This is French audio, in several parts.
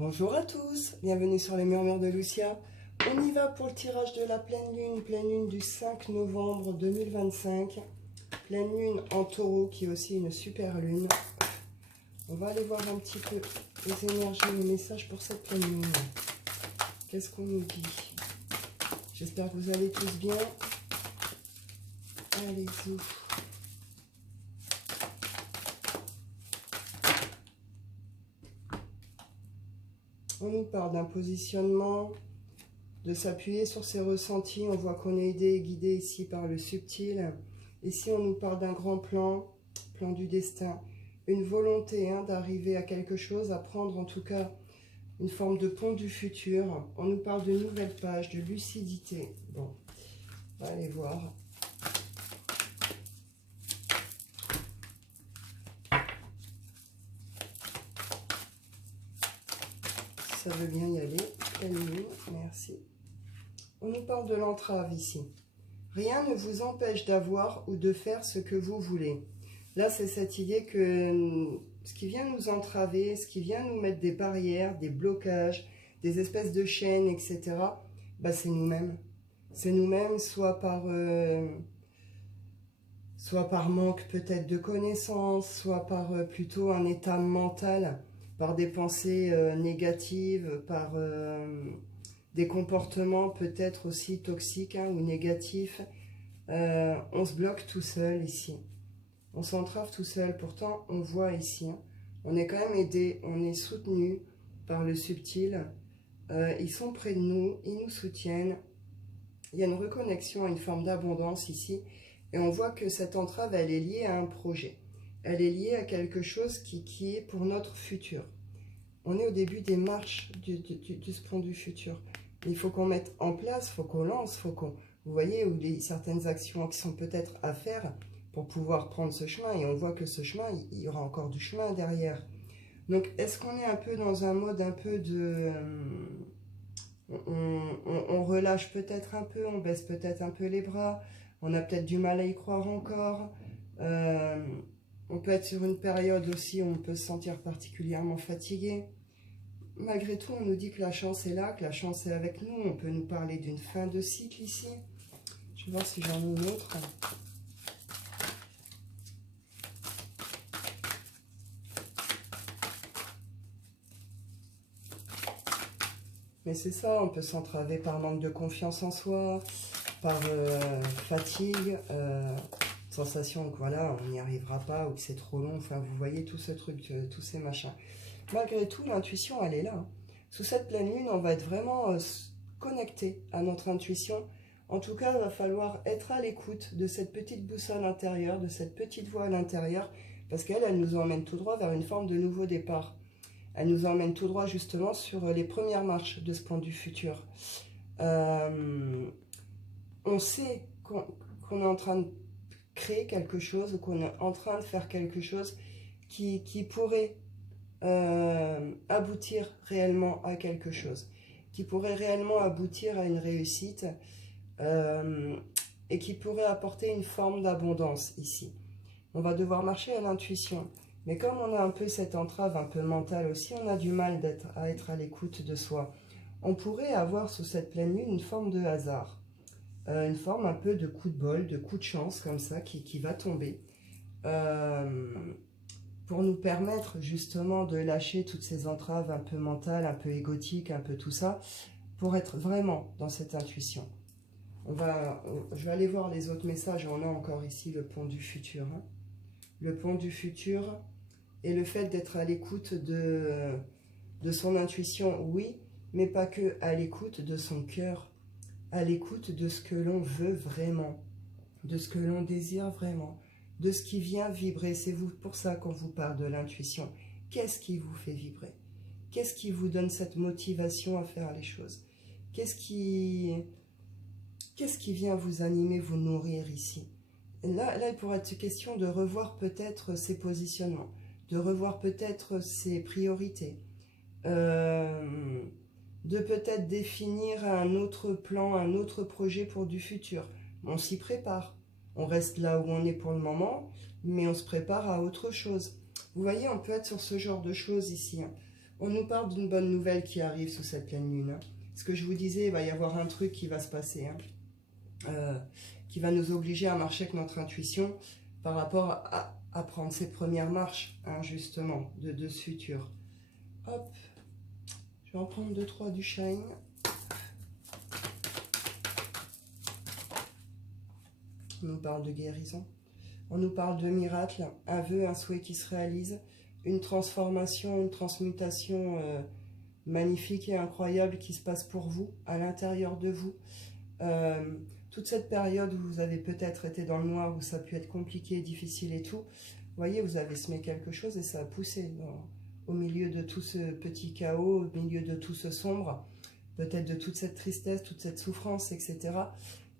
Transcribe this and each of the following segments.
Bonjour à tous, bienvenue sur les murmures de Lucia. On y va pour le tirage de la pleine lune du 5 novembre 2025. Pleine lune en taureau qui est aussi une super lune. On va aller voir un petit peu les énergies, les messages pour cette pleine lune. Qu'est-ce qu'on nous dit? J'espère que vous allez tous bien. Allez-y. On nous parle d'un positionnement, de s'appuyer sur ses ressentis. On voit qu'on est aidé et guidé ici par le subtil. Ici, on nous parle d'un grand plan, plan du destin. Une volonté d'arriver à quelque chose, à prendre en tout cas une forme de pont du futur. On nous parle de nouvelles pages, de lucidité. Bon, on va aller voir. Ça veut bien y aller. Merci. On nous parle de l'entrave ici. Rien ne vous empêche d'avoir ou de faire ce que vous voulez. Là, c'est cette idée que ce qui vient nous entraver, ce qui vient nous mettre des barrières, des blocages, des espèces de chaînes, etc., bah, c'est nous-mêmes. C'est nous-mêmes, soit par manque peut-être de connaissances, soit par plutôt un état mental, par des pensées négatives, par des comportements peut-être aussi toxiques ou négatifs. On se bloque tout seul ici. On s'entrave tout seul. Pourtant, on voit ici, on est quand même aidé, on est soutenu par le subtil. Ils sont près de nous, ils nous soutiennent. Il y a une reconnexion, une forme d'abondance ici. Et on voit que cette entrave, elle est liée à un projet. Elle est liée à quelque chose qui est pour notre futur. On est au début des marches du pont du futur. Il faut qu'on mette en place, il faut qu'on lance, faut qu'on... Vous voyez, où certaines actions qui sont peut-être à faire pour pouvoir prendre ce chemin. Et on voit que ce chemin, il y aura encore du chemin derrière. Donc, est-ce qu'on est un peu dans un mode un peu de... On relâche peut-être un peu, on baisse peut-être un peu les bras. On a peut-être du mal à y croire encore. On peut être sur une période aussi où on peut se sentir particulièrement fatigué. Malgré tout, on nous dit que la chance est là, que la chance est avec nous. On peut nous parler d'une fin de cycle ici. Je vais voir si j'en ai une autre. Mais c'est ça, on peut s'entraver par manque de confiance en soi, par fatigue, sensation que voilà, on n'y arrivera pas ou que c'est trop long. Enfin, vous voyez tout ce truc, tous ces machins. Malgré tout, l'intuition, elle est là. Sous cette pleine lune, on va être vraiment connecté à notre intuition. En tout cas, il va falloir être à l'écoute de cette petite boussole intérieure, de cette petite voix à l'intérieur, parce qu'elle, elle nous emmène tout droit vers une forme de nouveau départ. Elle nous emmène tout droit justement sur les premières marches de ce pont du futur. On sait qu'on est en train de créer quelque chose, ou qu'on est en train de faire quelque chose qui pourrait aboutir réellement à quelque chose, qui pourrait réellement aboutir à une réussite et qui pourrait apporter une forme d'abondance ici. On va devoir marcher à l'intuition. Mais comme on a un peu cette entrave un peu mentale aussi, on a du mal à être à l'écoute de soi. On pourrait avoir sous cette pleine lune une forme de hasard, une forme un peu de coup de bol, de coup de chance comme ça qui va tomber pour nous permettre justement de lâcher toutes ces entraves un peu mentales, un peu égotiques, un peu tout ça, pour être vraiment dans cette intuition. Je vais aller voir les autres messages. On a encore ici le pont du futur. Le pont du futur et le fait d'être à l'écoute de son intuition, oui, mais pas que à l'écoute de son cœur, à l'écoute de ce que l'on veut vraiment, de ce que l'on désire vraiment, de ce qui vient vibrer. C'est pour ça qu'on vous parle de l'intuition. Qu'est-ce qui vous fait vibrer? Qu'est-ce qui vous donne cette motivation à faire les choses? Qu'est-ce qui vient vous animer, vous nourrir ici? Là, il pourrait être question de revoir peut-être ses positionnements, de revoir peut-être ses priorités, de peut-être définir un autre plan, un autre projet pour du futur. On s'y prépare. On reste là où on est pour le moment, mais on se prépare à autre chose. Vous voyez, on peut être sur ce genre de choses ici. On nous parle d'une bonne nouvelle qui arrive sous cette pleine lune. Hein. Ce que je vous disais, il va y avoir un truc qui va se passer, hein, qui va nous obliger à marcher avec notre intuition par rapport à prendre ces premières marches, hein, justement, de ce futur. Hop, je vais en prendre 2-3 du Shine. On nous parle de guérison. On nous parle de miracle, un vœu, un souhait qui se réalise, une transformation, une transmutation magnifique et incroyable qui se passe pour vous, à l'intérieur de vous. Toute cette période où vous avez peut-être été dans le noir, où ça a pu être compliqué, difficile et tout, vous voyez, vous avez semé quelque chose et ça a poussé au milieu de tout ce petit chaos, au milieu de tout ce sombre, peut-être de toute cette tristesse, toute cette souffrance, etc.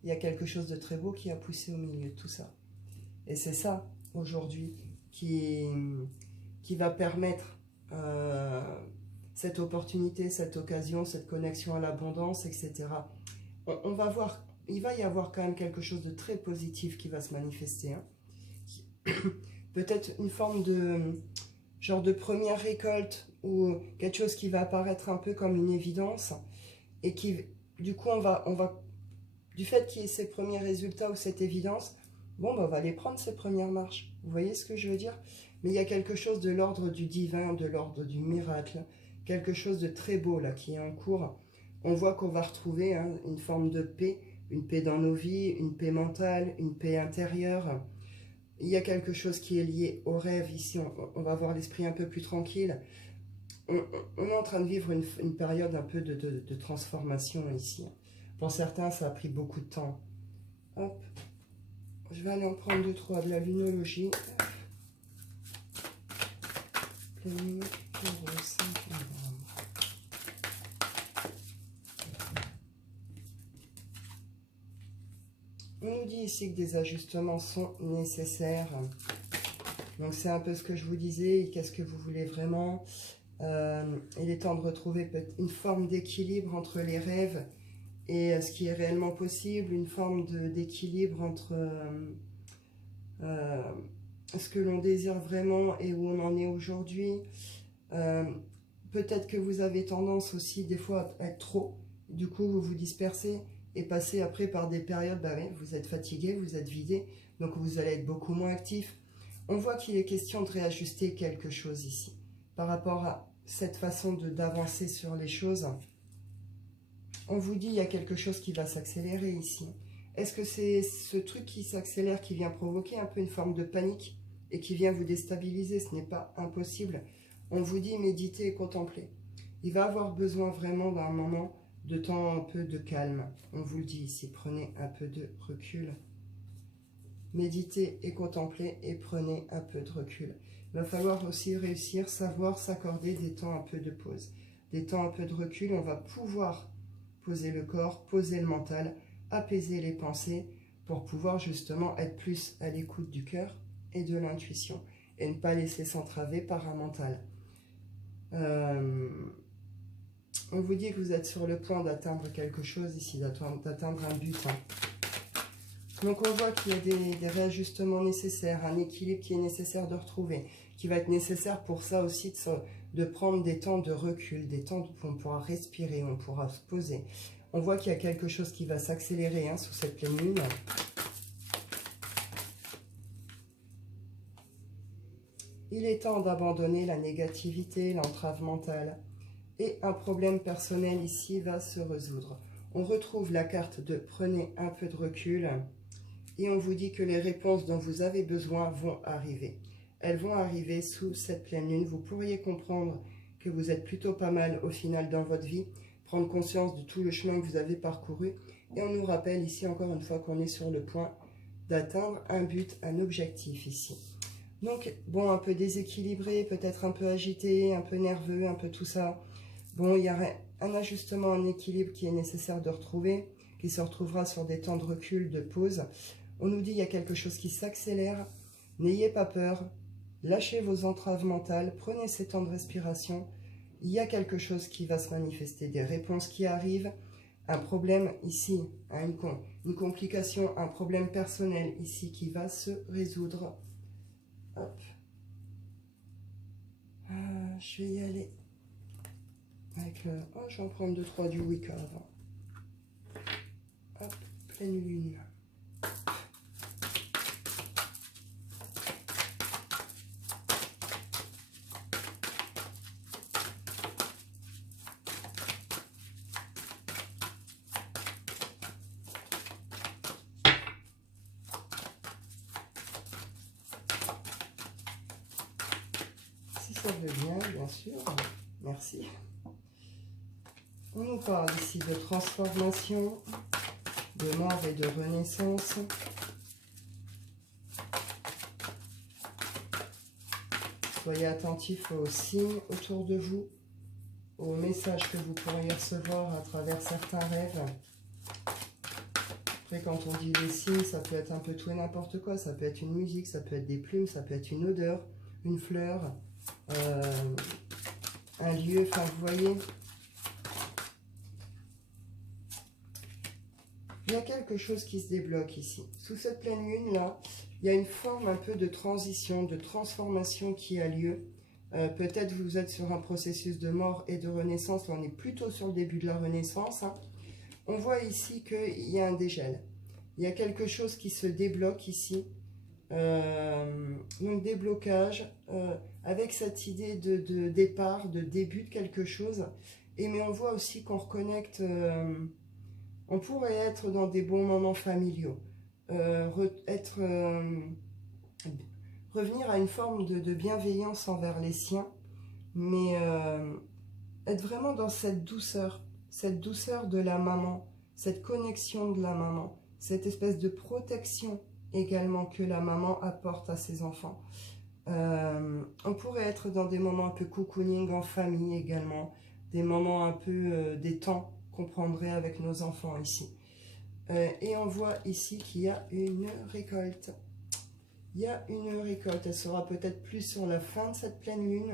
Il y a quelque chose de très beau qui a poussé au milieu de tout ça. Et c'est ça, aujourd'hui, qui va permettre cette opportunité, cette occasion, cette connexion à l'abondance, etc. On va voir, il va y avoir quand même quelque chose de très positif qui va se manifester. Hein. Peut-être une forme de genre de première récolte ou quelque chose qui va apparaître un peu comme une évidence et qui, du coup, on va du fait qu'il y ait ces premiers résultats ou cette évidence, bon, ben, on va aller prendre ces premières marches. Vous voyez ce que je veux dire? Mais il y a quelque chose de l'ordre du divin, de l'ordre du miracle, quelque chose de très beau là qui est en cours. On voit qu'on va retrouver hein, une forme de paix, une paix dans nos vies, une paix mentale, une paix intérieure. Il y a quelque chose qui est lié au rêve ici, on va avoir l'esprit un peu plus tranquille. On est en train de vivre une période un peu de transformation ici. Pour certains, ça a pris beaucoup de temps. Hop. Je vais aller en prendre 2-3 de la lunologie. Pleine lune, 5 novembre. On nous dit ici que des ajustements sont nécessaires. Donc c'est un peu ce que je vous disais. Qu'est-ce que vous voulez vraiment? Il est temps de retrouver une forme d'équilibre entre les rêves et ce qui est réellement possible, une forme d'équilibre entre ce que l'on désire vraiment et où on en est aujourd'hui. Peut-être que vous avez tendance aussi des fois à être trop, du coup vous vous dispersez et passez après par des périodes, bah ouais, vous êtes fatigué, vous êtes vidé, donc vous allez être beaucoup moins actif. On voit qu'il est question de réajuster quelque chose ici, par rapport à cette façon d'avancer sur les choses. On vous dit il y a quelque chose qui va s'accélérer ici. Est-ce que c'est ce truc qui s'accélère qui vient provoquer un peu une forme de panique et qui vient vous déstabiliser? Ce n'est pas impossible. On vous dit méditer et contempler. Il va avoir besoin vraiment d'un moment de temps un peu de calme. On vous le dit ici, prenez un peu de recul. Méditez et contemplez et prenez un peu de recul. Il va falloir aussi réussir, savoir s'accorder des temps un peu de pause. Des temps un peu de recul, on va pouvoir poser le corps, poser le mental, apaiser les pensées pour pouvoir justement être plus à l'écoute du cœur et de l'intuition et ne pas laisser s'entraver par un mental. On vous dit que vous êtes sur le point d'atteindre quelque chose ici, d'atteindre un but. Hein. Donc on voit qu'il y a des réajustements nécessaires, un équilibre qui est nécessaire de retrouver, qui va être nécessaire pour ça aussi de prendre des temps de recul, des temps où on pourra respirer, où on pourra se poser. On voit qu'il y a quelque chose qui va s'accélérer hein, sous cette pleine lune. Il est temps d'abandonner la négativité, l'entrave mentale. Et un problème personnel ici va se résoudre. On retrouve la carte de prenez un peu de recul. Et on vous dit que les réponses dont vous avez besoin vont arriver. Elles vont arriver sous cette pleine lune. Vous pourriez comprendre que vous êtes plutôt pas mal au final dans votre vie. Prendre conscience de tout le chemin que vous avez parcouru. Et on nous rappelle ici encore une fois qu'on est sur le point d'atteindre un but, un objectif ici. Donc, bon, un peu déséquilibré, peut-être un peu agité, un peu nerveux, un peu tout ça. Bon, il y a un ajustement, un équilibre qui est nécessaire de retrouver, qui se retrouvera sur des temps de recul, de pause. On nous dit qu'il y a quelque chose qui s'accélère. N'ayez pas peur. Lâchez vos entraves mentales. Prenez ces temps de respiration. Il y a quelque chose qui va se manifester. Des réponses qui arrivent. Un problème ici. Une complication. Un problème personnel ici qui va se résoudre. Hop. Je vais y aller Avec le... Oh, je vais en prendre 2-3 du Wicca avant. Hop, pleine lune. Si ça veut bien sûr. Merci. On nous parle ici de transformation, de mort et de renaissance. Soyez attentifs aux signes autour de vous, aux messages que vous pourriez recevoir à travers certains rêves. Après, quand on dit les signes, ça peut être un peu tout et n'importe quoi. Ça peut être une musique, ça peut être des plumes, ça peut être une odeur, une fleur, un lieu, enfin vous voyez. Il y a quelque chose qui se débloque ici. Sous cette pleine lune là, il y a une forme un peu de transition, de transformation qui a lieu. Peut-être vous êtes sur un processus de mort et de renaissance. Là, on est plutôt sur le début de la renaissance. Hein. On voit ici qu'il y a un dégel. Il y a quelque chose qui se débloque ici. Donc déblocage avec cette idée de départ, de début de quelque chose. Mais on voit aussi qu'on reconnecte... on pourrait être dans des bons moments familiaux. Revenir à une forme de bienveillance envers les siens, mais être vraiment dans cette douceur de la maman, cette connexion de la maman, cette espèce de protection également que la maman apporte à ses enfants. On pourrait être dans des moments un peu cocooning en famille également, des moments un peu des temps qu'on prendrait avec nos enfants ici. Et on voit ici qu'il y a une récolte. Il y a une récolte, elle sera peut-être plus sur la fin de cette pleine lune,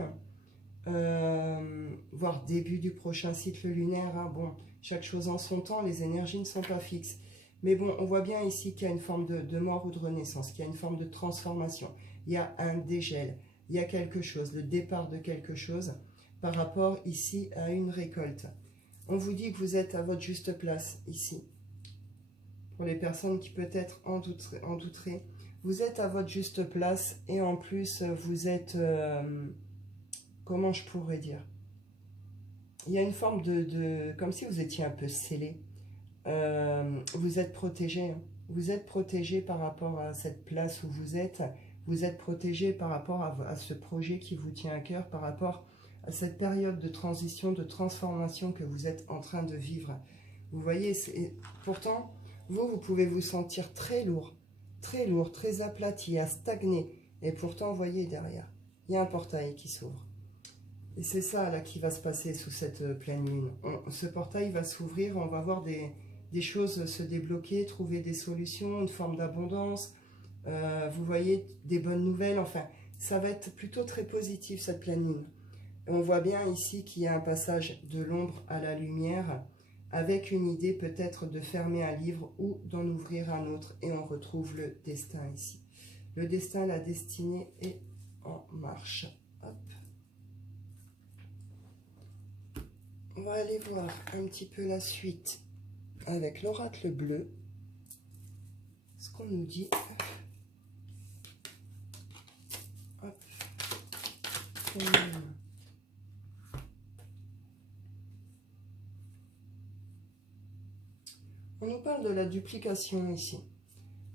voire début du prochain cycle lunaire. Hein. Bon, chaque chose en son temps, les énergies ne sont pas fixes. Mais bon, on voit bien ici qu'il y a une forme de mort ou de renaissance, qu'il y a une forme de transformation. Il y a un dégel, il y a quelque chose, le départ de quelque chose par rapport ici à une récolte. On vous dit que vous êtes à votre juste place ici. Pour les personnes qui peut-être en douteraient, vous êtes à votre juste place et en plus vous êtes, comment je pourrais dire, il y a une forme comme si vous étiez un peu scellé, vous êtes protégé, hein. Vous êtes protégé par rapport à cette place où vous êtes protégé par rapport à ce projet qui vous tient à cœur, par rapport à cette période de transition, de transformation que vous êtes en train de vivre. Vous voyez, pourtant, vous pouvez vous sentir très lourd, très aplati, à stagner. Et pourtant, vous voyez derrière, il y a un portail qui s'ouvre. Et c'est ça là qui va se passer sous cette pleine lune. Ce portail va s'ouvrir, on va voir des choses se débloquer, trouver des solutions, une forme d'abondance. Vous voyez, des bonnes nouvelles. Enfin, ça va être plutôt très positif cette pleine lune. Et on voit bien ici qu'il y a un passage de l'ombre à la lumière, avec une idée peut-être de fermer un livre ou d'en ouvrir un autre. Et on retrouve le destin ici. Le destin, la destinée est en marche. Hop. On va aller voir un petit peu la suite avec l'oracle bleu. Ce qu'on nous dit. Hop. On nous parle de la duplication ici.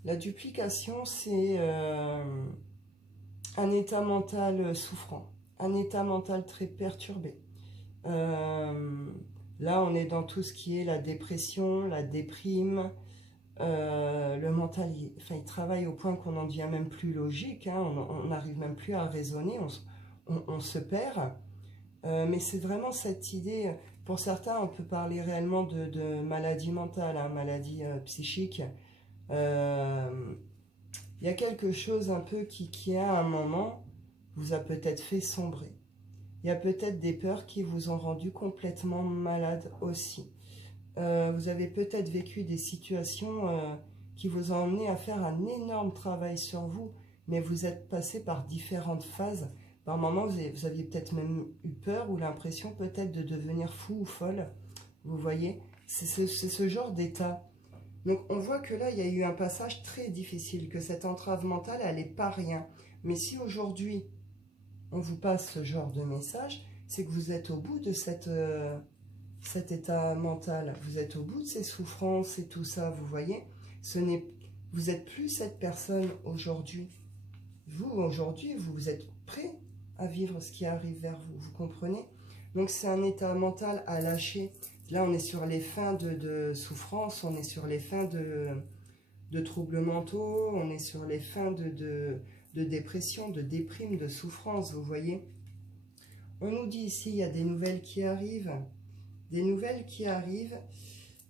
La duplication, c'est un état mental souffrant, un état mental très perturbé. Là, on est dans tout ce qui est la dépression, la déprime, le mental, il travaille au point qu'on n'en devient même plus logique, hein, on n'arrive même plus à raisonner, on se perd. Mais c'est vraiment cette idée, pour certains, on peut parler réellement de maladie mentale, hein, maladie psychique. Il y a quelque chose un peu qui à un moment, vous a peut-être fait sombrer. Il y a peut-être des peurs qui vous ont rendu complètement malade aussi. Vous avez peut-être vécu des situations qui vous ont emmené à faire un énorme travail sur vous, mais vous êtes passé par différentes phases Par moments, vous aviez peut-être même eu peur ou l'impression peut-être de devenir fou ou folle. Vous voyez, c'est ce genre d'état. Donc, on voit que là, il y a eu un passage très difficile, que cette entrave mentale, elle n'est pas rien. Mais si aujourd'hui, on vous passe ce genre de message, c'est que vous êtes au bout de cet état mental. Vous êtes au bout de ces souffrances et tout ça, vous voyez. Vous n'êtes plus cette personne aujourd'hui. Vous, aujourd'hui, vous êtes prêt à vivre ce qui arrive vers vous, vous comprenez? Donc, c'est un état mental à lâcher. Là, on est sur les fins de souffrance, on est sur les fins de troubles mentaux, on est sur les fins de dépression, de déprime, de souffrance, vous voyez. On nous dit ici, il y a des nouvelles qui arrivent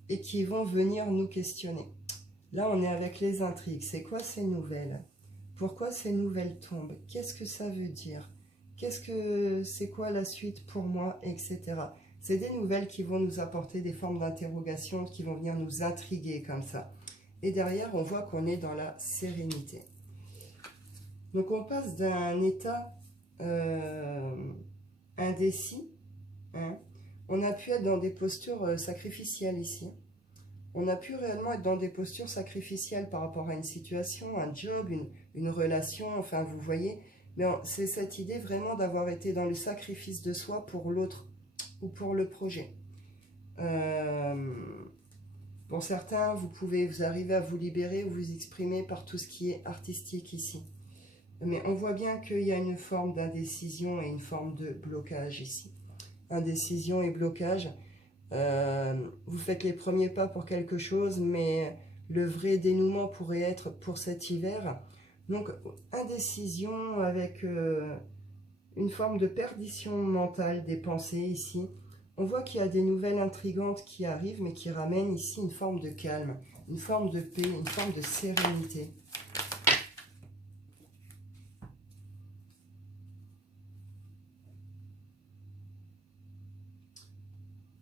et qui vont venir nous questionner. Là, on est avec les intrigues. C'est quoi ces nouvelles? Pourquoi ces nouvelles tombent? Qu'est-ce que ça veut dire? C'est quoi la suite pour moi, etc. C'est des nouvelles qui vont nous apporter des formes d'interrogation, qui vont venir nous intriguer comme ça. Et derrière, on voit qu'on est dans la sérénité. Donc, on passe d'un état indécis. Hein. On a pu être dans des postures sacrificielles ici. On a pu réellement être dans des postures sacrificielles par rapport à une situation, un job, une relation, enfin, vous voyez. Mais c'est cette idée vraiment d'avoir été dans le sacrifice de soi pour l'autre ou pour le projet. Pour certains, vous arrivez à vous libérer ou vous exprimer par tout ce qui est artistique ici. Mais on voit bien qu'il y a une forme d'indécision et une forme de blocage ici. Indécision et blocage. Vous faites les premiers pas pour quelque chose, mais le vrai dénouement pourrait être pour cet hiver. Donc, indécision avec une forme de perdition mentale des pensées ici. On voit qu'il y a des nouvelles intrigantes qui arrivent, mais qui ramènent ici une forme de calme, une forme de paix, une forme de sérénité.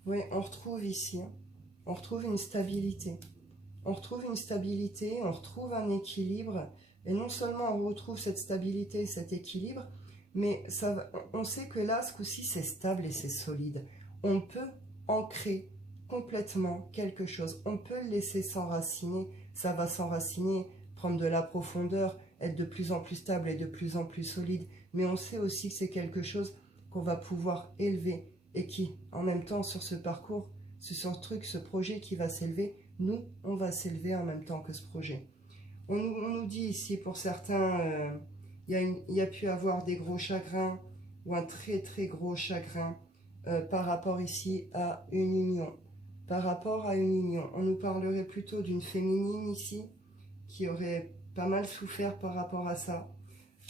Oui, on retrouve ici, on retrouve une stabilité. On retrouve une stabilité, on retrouve un équilibre. Et non seulement on retrouve cette stabilité, cet équilibre, mais on sait que là, ce coup-ci, c'est stable et c'est solide. On peut ancrer complètement quelque chose. On peut le laisser s'enraciner. Ça va s'enraciner, prendre de la profondeur, être de plus en plus stable et de plus en plus solide. Mais on sait aussi que c'est quelque chose qu'on va pouvoir élever et qui, en même temps, sur ce parcours, ce projet qui va s'élever, nous, on va s'élever en même temps que ce projet. On nous dit ici, pour certains, il y a pu avoir des gros chagrins ou un très très gros chagrin par rapport ici à une union. Par rapport à une union, on nous parlerait plutôt d'une féminine ici qui aurait pas mal souffert par rapport à ça.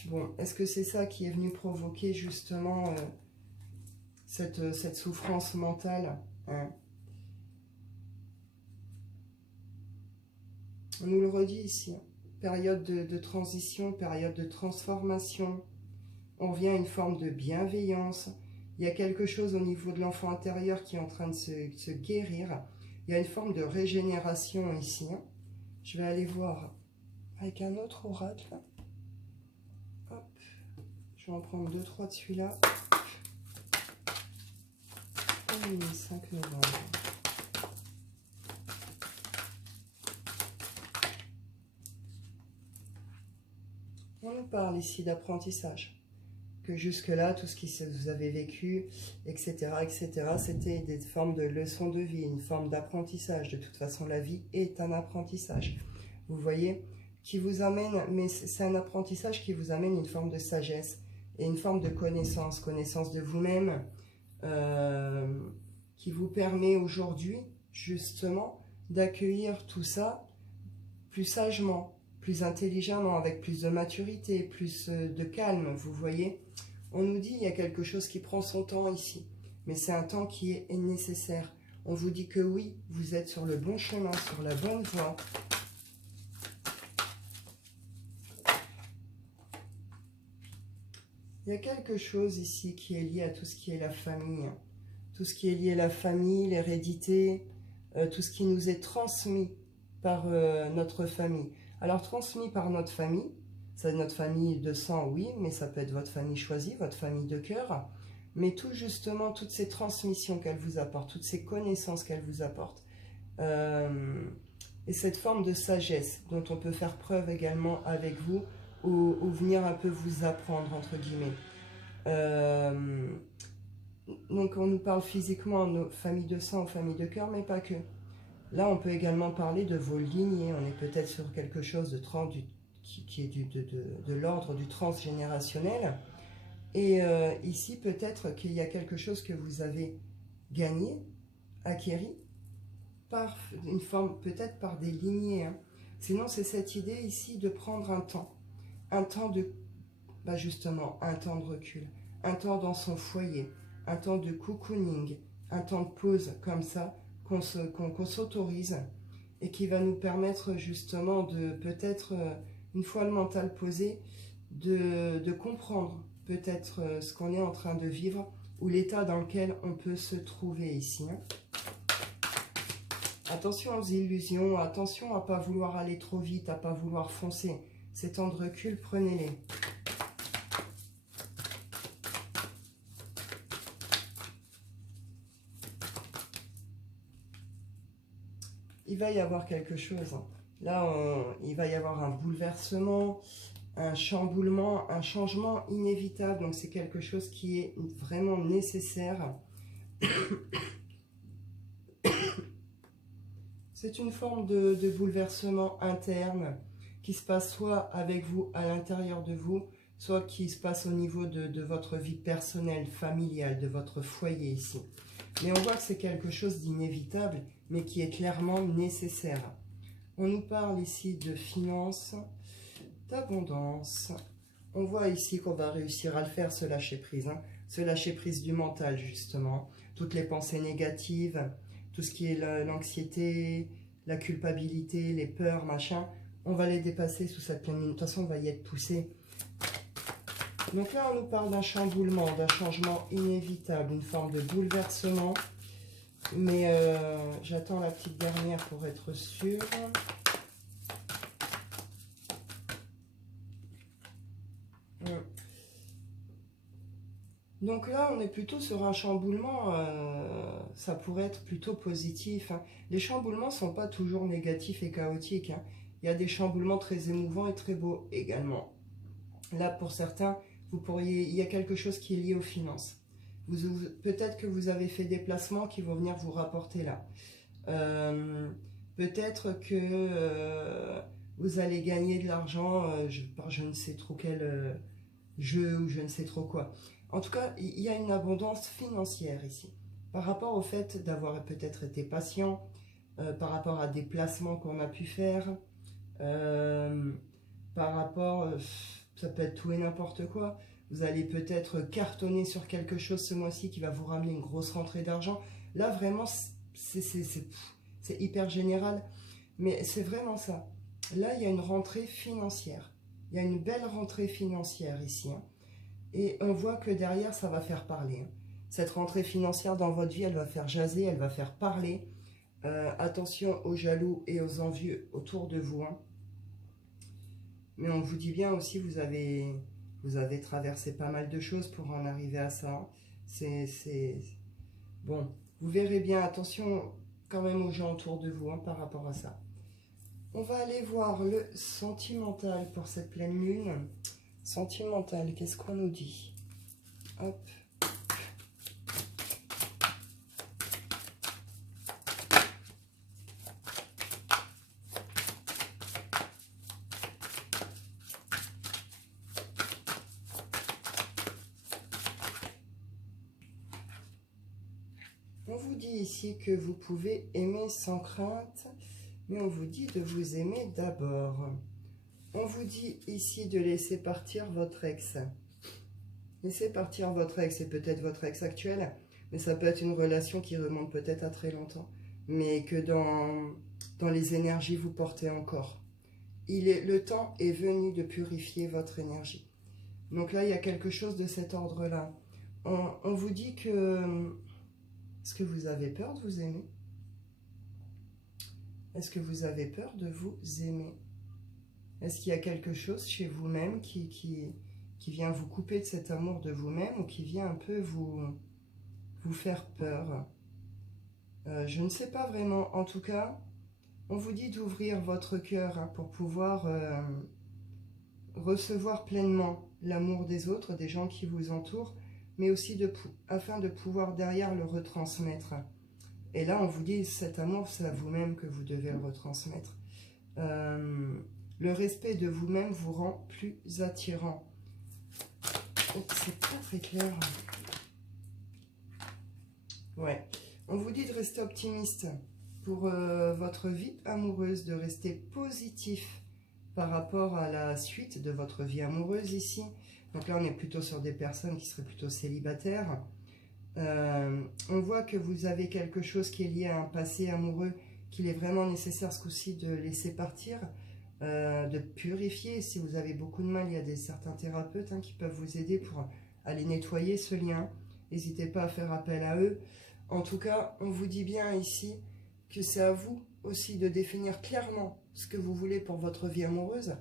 Bon, est-ce que c'est ça qui est venu provoquer justement cette souffrance mentale, hein? On nous le redit ici, hein. Période de transition, période de transformation. On revient à une forme de bienveillance. Il y a quelque chose au niveau de l'enfant intérieur qui est en train de se guérir. Il y a une forme de régénération ici, hein. Je vais aller voir avec un autre oracle. Hop. Je vais en prendre 2-3 de celui-là. 5 novembre. On nous parle ici d'apprentissage. Que jusque-là, tout ce que vous avez vécu, etc., etc., c'était des formes de leçons de vie, une forme d'apprentissage. De toute façon, la vie est un apprentissage. Vous voyez, qui vous amène, mais c'est un apprentissage qui vous amène une forme de sagesse et une forme de connaissance de vous-même, qui vous permet aujourd'hui, justement, d'accueillir tout ça plus sagement, plus intelligemment, avec plus de maturité, plus de calme, vous voyez. On nous dit qu'il y a quelque chose qui prend son temps ici, mais c'est un temps qui est nécessaire. On vous dit que oui, vous êtes sur le bon chemin, sur la bonne voie. Il y a quelque chose ici qui est lié à tout ce qui est la famille. Tout ce qui est lié à la famille, l'hérédité, tout ce qui nous est transmis par notre famille. Alors, transmis par notre famille, C'est notre famille de sang, oui, mais ça peut être votre famille choisie, votre famille de cœur. Mais tout justement, toutes ces transmissions qu'elle vous apporte, toutes ces connaissances qu'elle vous apporte, et cette forme de sagesse dont on peut faire preuve également avec vous, ou venir un peu vous apprendre, entre guillemets. Donc on nous parle physiquement, nos familles de sang, familles de cœur, mais pas que. Là, on peut également parler de vos lignées. On est peut-être sur quelque chose qui est de l'ordre du transgénérationnel. Et ici, peut-être qu'il y a quelque chose que vous avez gagné, acquéri, par une forme, peut-être par des lignées. Hein. Sinon, c'est cette idée ici de prendre un temps de, bah justement, un temps de recul, un temps dans son foyer, un temps de cocooning, un temps de pause comme ça, qu'on s'autorise et qui va nous permettre justement de peut-être, une fois le mental posé, de comprendre peut-être ce qu'on est en train de vivre ou l'état dans lequel on peut se trouver ici. Hein. Attention aux illusions, attention à ne pas vouloir aller trop vite, à ne pas vouloir foncer. Ces temps de recul, prenez-les. Il va y avoir quelque chose. Là, il va y avoir un bouleversement, un chamboulement, un changement inévitable. Donc, c'est quelque chose qui est vraiment nécessaire. C'est une forme de bouleversement interne qui se passe soit avec vous, à l'intérieur de vous, soit qui se passe au niveau de votre vie personnelle, familiale, de votre foyer ici. Mais on voit que c'est quelque chose d'inévitable, mais qui est clairement nécessaire. On nous parle ici de finances, d'abondance. On voit ici qu'on va réussir à le faire, ce lâcher-prise. Hein, ce lâcher-prise du mental, justement. Toutes les pensées négatives, tout ce qui est l'anxiété, la culpabilité, les peurs, machin. On va les dépasser sous cette pleine lune. De toute façon, on va y être poussé. Donc là, on nous parle d'un chamboulement, d'un changement inévitable, une forme de bouleversement. Mais j'attends la petite dernière pour être sûre. Donc là, on est plutôt sur un chamboulement, ça pourrait être plutôt positif. Hein. Les chamboulements ne sont pas toujours négatifs et chaotiques. Hein. Il y a des chamboulements très émouvants et très beaux également. Là, pour certains, il y a quelque chose qui est lié aux finances. Peut-être que vous avez fait des placements qui vont venir vous rapporter là. Peut-être que vous allez gagner de l'argent par je ne sais trop quel jeu ou je ne sais trop quoi. En tout cas, il y a une abondance financière ici. Par rapport au fait d'avoir peut-être été patient, par rapport à des placements qu'on a pu faire, par rapport, ça peut être tout et n'importe quoi. Vous allez peut-être cartonner sur quelque chose ce mois-ci qui va vous ramener une grosse rentrée d'argent. Là, vraiment, c'est hyper général, mais c'est vraiment ça. Là, il y a une rentrée financière. Il y a une belle rentrée financière ici. Hein. Et on voit que derrière, ça va faire parler. Hein. Cette rentrée financière dans votre vie, elle va faire jaser, elle va faire parler. Attention aux jaloux et aux envieux autour de vous. Hein. Mais on vous dit bien aussi, vous avez traversé pas mal de choses pour en arriver à ça. Bon, vous verrez bien, attention quand même aux gens autour de vous hein, par rapport à ça. On va aller voir le sentimental pour cette pleine lune. Sentimental, qu'est-ce qu'on nous dit? Hop. On vous dit ici que vous pouvez aimer sans crainte, mais on vous dit de vous aimer d'abord. On vous dit ici de laisser partir votre ex. Laissez partir votre ex, et peut-être votre ex actuel, mais ça peut être une relation qui remonte peut-être à très longtemps, mais que dans les énergies vous portez encore. Le temps est venu de purifier votre énergie. Donc là, il y a quelque chose de cet ordre-là. On vous dit que... Est-ce que vous avez peur de vous aimer? Est-ce que vous avez peur de vous aimer? Est-ce qu'il y a quelque chose chez vous-même qui vient vous couper de cet amour de vous-même ou qui vient un peu vous faire peur? Je ne sais pas vraiment. En tout cas, on vous dit d'ouvrir votre cœur hein, pour pouvoir recevoir pleinement l'amour des autres, des gens qui vous entourent, mais aussi afin de pouvoir derrière le retransmettre. Et là, on vous dit, cet amour, c'est à vous-même que vous devez le retransmettre. Le respect de vous-même vous rend plus attirant. Oh, c'est pas très clair. Ouais. On vous dit de rester optimiste pour votre vie amoureuse, de rester positif par rapport à la suite de votre vie amoureuse ici. Donc là, on est plutôt sur des personnes qui seraient plutôt célibataires. On voit que vous avez quelque chose qui est lié à un passé amoureux qu'il est vraiment nécessaire ce coup-ci de laisser partir, de purifier. Si vous avez beaucoup de mal, il y a certains thérapeutes hein, qui peuvent vous aider pour aller nettoyer ce lien. N'hésitez pas à faire appel à eux. En tout cas, on vous dit bien ici que c'est à vous aussi de définir clairement ce que vous voulez pour votre vie amoureuse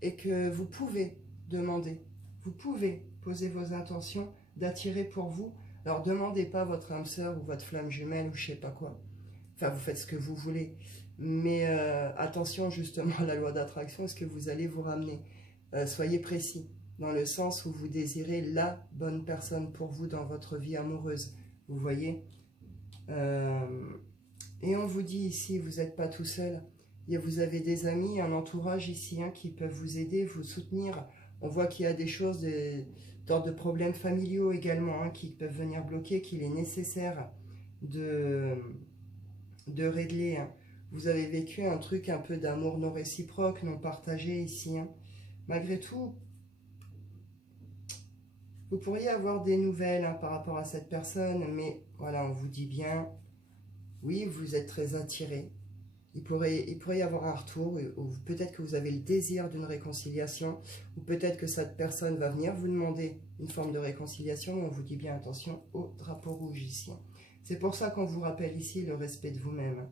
et que vous pouvez demander, vous pouvez poser vos intentions d'attirer pour vous. Alors, demandez pas votre âme sœur ou votre flamme jumelle ou je sais pas quoi. Enfin, vous faites ce que vous voulez. Mais attention justement à la loi d'attraction, est-ce que vous allez vous ramener? Soyez précis, dans le sens où vous désirez la bonne personne pour vous dans votre vie amoureuse. Vous voyez et on vous dit ici, vous n'êtes pas tout seul. Vous avez des amis, un entourage ici hein, qui peuvent vous aider, vous soutenir. On voit qu'il y a des choses d'ordre de problèmes familiaux également hein, qui peuvent venir bloquer, qu'il est nécessaire de régler. Hein. Vous avez vécu un truc un peu d'amour non réciproque, non partagé ici. Hein. Malgré tout, vous pourriez avoir des nouvelles hein, par rapport à cette personne, mais voilà, on vous dit bien, oui, vous êtes très attiré. Il pourrait y avoir un retour, ou peut-être que vous avez le désir d'une réconciliation, ou peut-être que cette personne va venir vous demander une forme de réconciliation, mais on vous dit bien attention au drapeau rouge ici. C'est pour ça qu'on vous rappelle ici le respect de vous-même.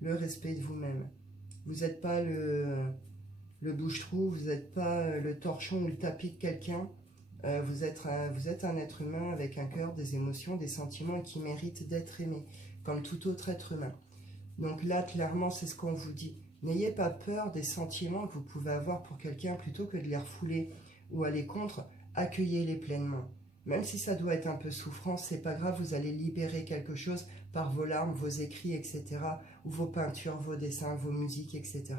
Le respect de vous-même. Vous n'êtes pas le bouche-trou, vous n'êtes pas le torchon ou le tapis de quelqu'un. Vous êtes un être humain avec un cœur, des émotions, des sentiments et qui mérite d'être aimé, comme tout autre être humain. Donc là, clairement, c'est ce qu'on vous dit. N'ayez pas peur des sentiments que vous pouvez avoir pour quelqu'un plutôt que de les refouler ou aller contre. Accueillez-les pleinement. Même si ça doit être un peu souffrant, c'est pas grave, vous allez libérer quelque chose par vos larmes, vos écrits, etc. ou vos peintures, vos dessins, vos musiques, etc.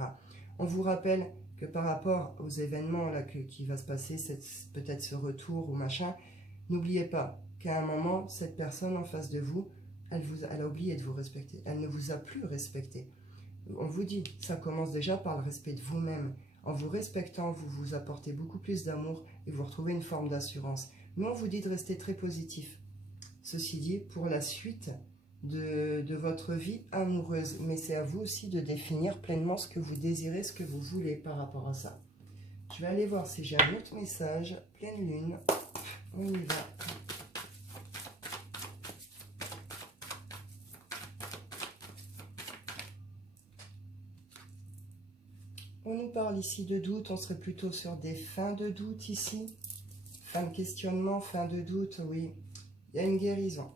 On vous rappelle que par rapport aux événements là, qui va se passer, peut-être ce retour ou machin, n'oubliez pas qu'à un moment, cette personne en face de vous, elle a oublié de vous respecter. Elle ne vous a plus respecté. On vous dit, ça commence déjà par le respect de vous-même. En vous respectant, vous vous apportez beaucoup plus d'amour et vous retrouvez une forme d'assurance. Mais on vous dit de rester très positif. Ceci dit, pour la suite de votre vie amoureuse. Mais c'est à vous aussi de définir pleinement ce que vous désirez, ce que vous voulez par rapport à ça. Je vais aller voir si j'ai un autre message. Pleine lune. On y va. On nous parle ici de doute, on serait plutôt sur des fins de doute ici. Fin de questionnement, fin de doute, oui. Il y a une guérison.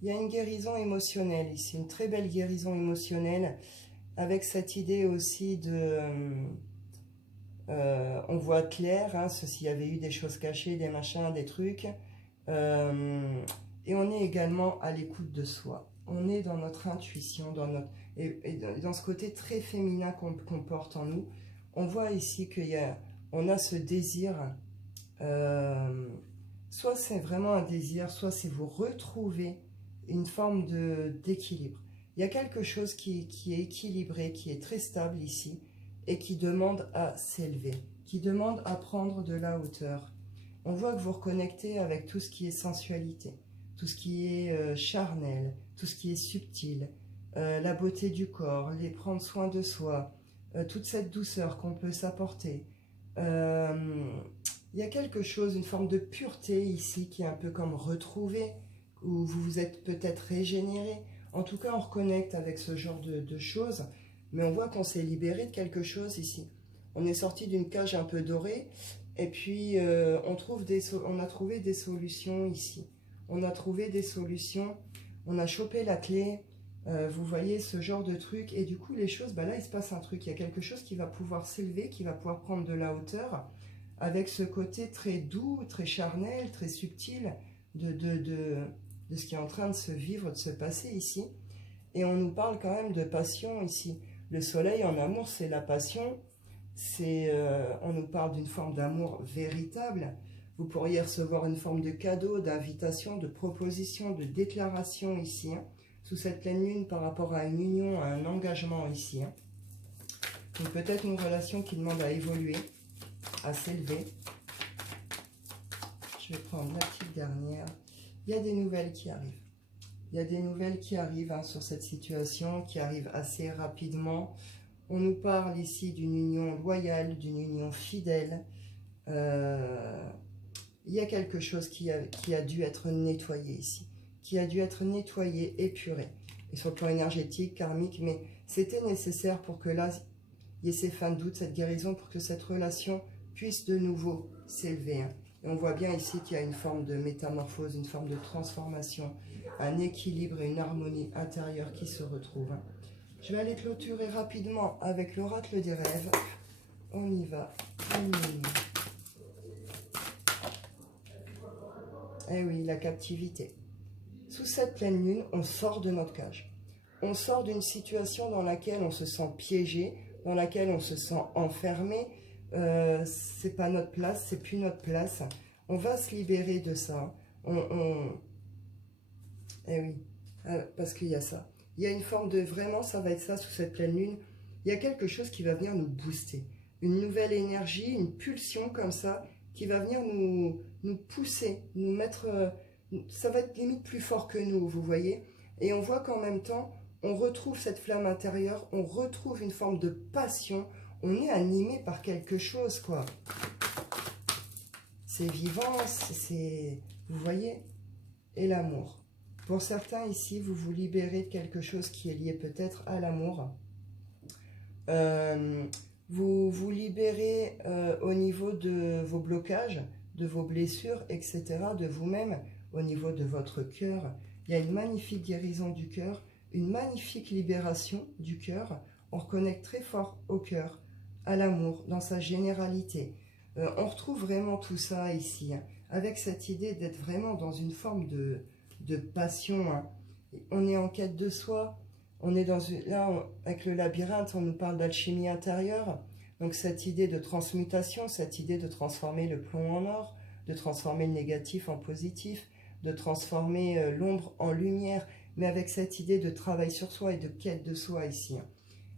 Il y a une guérison émotionnelle ici, une très belle guérison émotionnelle, avec cette idée aussi de... on voit clair, hein, s'il y avait eu des choses cachées, des machins, des trucs. Et on est également à l'écoute de soi. On est dans notre intuition, et dans ce côté très féminin qu'on porte en nous. On voit ici qu'on a ce désir, soit c'est vraiment un désir, soit c'est vous retrouver une forme d'équilibre. Il y a quelque chose qui est équilibré, qui est très stable ici, et qui demande à s'élever, qui demande à prendre de la hauteur. On voit que vous reconnectez avec tout ce qui est sensualité, tout ce qui est charnel, tout ce qui est subtil, la beauté du corps, prendre soin de soi, toute cette douceur qu'on peut s'apporter. Il y a quelque chose, une forme de pureté ici qui est un peu comme retrouvée, où vous vous êtes peut-être régénéré. En tout cas, on reconnecte avec ce genre de choses, mais on voit qu'on s'est libéré de quelque chose ici. On est sorti d'une cage un peu dorée. Et puis, on a trouvé des solutions ici. On a trouvé des solutions. On a chopé la clé. Vous voyez ce genre de truc. Et du coup, les choses, bah là, il se passe un truc. Il y a quelque chose qui va pouvoir s'élever, qui va pouvoir prendre de la hauteur. Avec ce côté très doux, très charnel, très subtil de ce qui est en train de se vivre, de se passer ici. Et on nous parle quand même de passion ici. Le soleil en amour, c'est la passion. On nous parle d'une forme d'amour véritable. Vous pourriez recevoir une forme de cadeau, d'invitation, de proposition, de déclaration ici, hein, sous cette pleine lune par rapport à une union, à un engagement ici. Hein. Donc peut-être une relation qui demande à évoluer, à s'élever. Je vais prendre la petite dernière. Il y a des nouvelles qui arrivent. Il y a des nouvelles qui arrivent hein, sur cette situation, qui arrivent assez rapidement. On nous parle ici d'une union loyale, d'une union fidèle. Il y a quelque chose qui a dû être nettoyé ici, qui a dû être nettoyé, épuré. Et sur le plan énergétique, karmique, mais c'était nécessaire pour que là, il y ait ces fins de doute, cette guérison, pour que cette relation puisse de nouveau s'élever. Hein. Et on voit bien ici qu'il y a une forme de métamorphose, une forme de transformation, un équilibre et une harmonie intérieure qui se retrouvent. Hein. Je vais aller clôturer rapidement avec l'oracle des rêves. On y va. Eh oui, la captivité. Sous cette pleine lune, on sort de notre cage. On sort d'une situation dans laquelle on se sent piégé, dans laquelle on se sent enfermé. C'est pas notre place, c'est plus notre place. On va se libérer de ça. Eh oui, parce qu'il y a ça. Il y a une forme de, vraiment, ça va être ça sous cette pleine lune. Il y a quelque chose qui va venir nous booster. Une nouvelle énergie, une pulsion comme ça, qui va venir nous pousser, nous mettre... ça va être limite plus fort que nous, vous voyez. Et on voit qu'en même temps, on retrouve cette flamme intérieure, on retrouve une forme de passion. On est animé par quelque chose, quoi. C'est vivant, c'est... Vous voyez? Et l'amour. Pour certains ici, vous vous libérez de quelque chose qui est lié peut-être à l'amour. Vous vous libérez au niveau de vos blocages, de vos blessures, etc., de vous-même, au niveau de votre cœur. Il y a une magnifique guérison du cœur, une magnifique libération du cœur. On reconnecte très fort au cœur, à l'amour, dans sa généralité. On retrouve vraiment tout ça ici, hein, avec cette idée d'être vraiment dans une forme de passion. Hein. On est en quête de soi. On est dans une... Là, avec le labyrinthe, on nous parle d'alchimie intérieure. Donc cette idée de transmutation, cette idée de transformer le plomb en or, de transformer le négatif en positif, de transformer l'ombre en lumière, mais avec cette idée de travail sur soi et de quête de soi ici.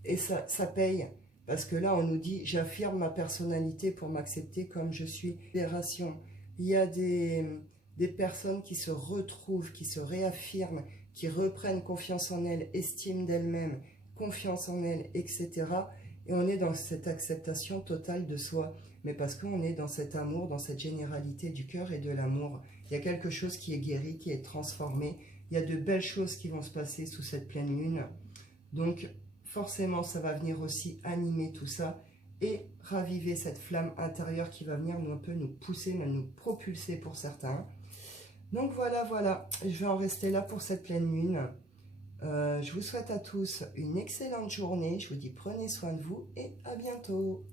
Et ça paye, parce que là, on nous dit, j'affirme ma personnalité pour m'accepter comme je suis. Libération. Il y a des personnes qui se retrouvent, qui se réaffirment, qui reprennent confiance en elles, estime d'elles-mêmes, confiance en elles, etc. Et on est dans cette acceptation totale de soi, mais parce qu'on est dans cet amour, dans cette généralité du cœur et de l'amour. Il y a quelque chose qui est guéri, qui est transformé. Il y a de belles choses qui vont se passer sous cette pleine lune. Donc, forcément, ça va venir aussi animer tout ça et raviver cette flamme intérieure qui va venir un peu nous pousser, même nous propulser pour certains. Donc voilà, je vais en rester là pour cette pleine lune. Je vous souhaite à tous une excellente journée. Je vous dis prenez soin de vous et à bientôt.